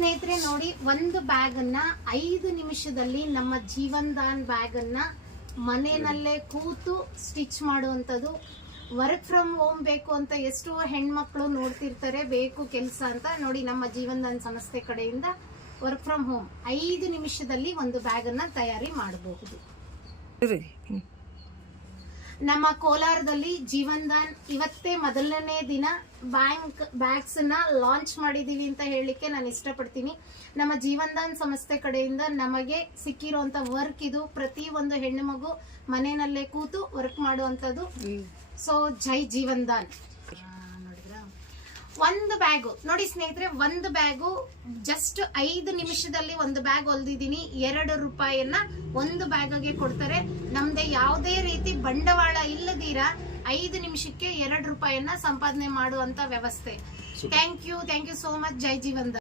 ಸ್ನೇಹಿತರೆ, ನೋಡಿ, ಒಂದು ಬ್ಯಾಗ್ ಅನ್ನ ಐದು ನಿಮಿಷದಲ್ಲಿ ನಮ್ಮ ಜೀವನ್ ಬ್ಯಾಗನ್ನು ಮನೆಯಲ್ಲೇ ಕೂತು ಸ್ಟಿಚ್ ಮಾಡುವಂಥದ್ದು. ವರ್ಕ್ ಫ್ರಮ್ ಹೋಮ್ ಬೇಕು ಅಂತ ಎಷ್ಟೋ ಹೆಣ್ಮಕ್ಳು ನೋಡ್ತಿರ್ತಾರೆ, ಬೇಕು ಕೆಲಸ ಅಂತ. ನೋಡಿ, ನಮ್ಮ ಜೀವನ್ ದಾನ್ ಸಂಸ್ಥೆ ಕಡೆಯಿಂದ ವರ್ಕ್ ಫ್ರಮ್ ಹೋಮ್ ಐದು ನಿಮಿಷದಲ್ಲಿ ಒಂದು ಬ್ಯಾಗ್ ಅನ್ನ ತಯಾರಿ ಮಾಡಬಹುದು. ನಮ್ಮ ಕೋಲಾರದಲ್ಲಿ ಜೀವನ್ದಾನ್ ಇವತ್ತೇ ಮೊದಲನೇ ದಿನ ಬ್ಯಾಂಕ್ ಬ್ಯಾಗ್ಸ್ನ ಲಾಂಚ್ ಮಾಡಿದ್ದೀವಿ ಅಂತ ಹೇಳಲಿಕ್ಕೆ ನಾನು ಇಷ್ಟಪಡ್ತೀನಿ. ನಮ್ಮ ಜೀವನ್ದಾನ್ ಸಂಸ್ಥೆ ಕಡೆಯಿಂದ ನಮಗೆ ಸಿಕ್ಕಿರುವಂತ ವರ್ಕ್ ಇದು. ಪ್ರತಿ ಒಂದು ಹೆಣ್ಣು ಮಗು ಮನೆಯಲ್ಲೇ ಕೂತು ವರ್ಕ್ ಮಾಡುವಂಥದ್ದು. ಸೊ ಜೈ ಜೀವನ್ ದಾನ್ ನೋಡಿದ್ರಾ ಒಂದು ಬ್ಯಾಗು ನೋಡಿ ಸ್ನೇಹಿತರೆ ಒಂದು ಬ್ಯಾಗು ಜಸ್ಟ್ ಐದು ನಿಮಿಷದಲ್ಲಿ ಒಂದು ಬ್ಯಾಗ್ ಹೊಲ್ದಿದ್ದೀನಿ. ಎರಡು ರೂಪಾಯಿಯನ್ನ ಒಂದು ಬ್ಯಾಗ್ಗೆ ಕೊಡ್ತಾರೆ. ನಮ್ದೆ ಯಾವುದೇ ರೀತಿ ಬಂಡವಾಳ ಇಲ್ಲದಿರ ಐದು ನಿಮಿಷಕ್ಕೆ ಎರಡು ರೂಪಾಯಿಯನ್ನ ಸಂಪಾದನೆ ಮಾಡುವಂತ ವ್ಯವಸ್ಥೆ. Thank you thank you so much Jai ಜೀವಂದ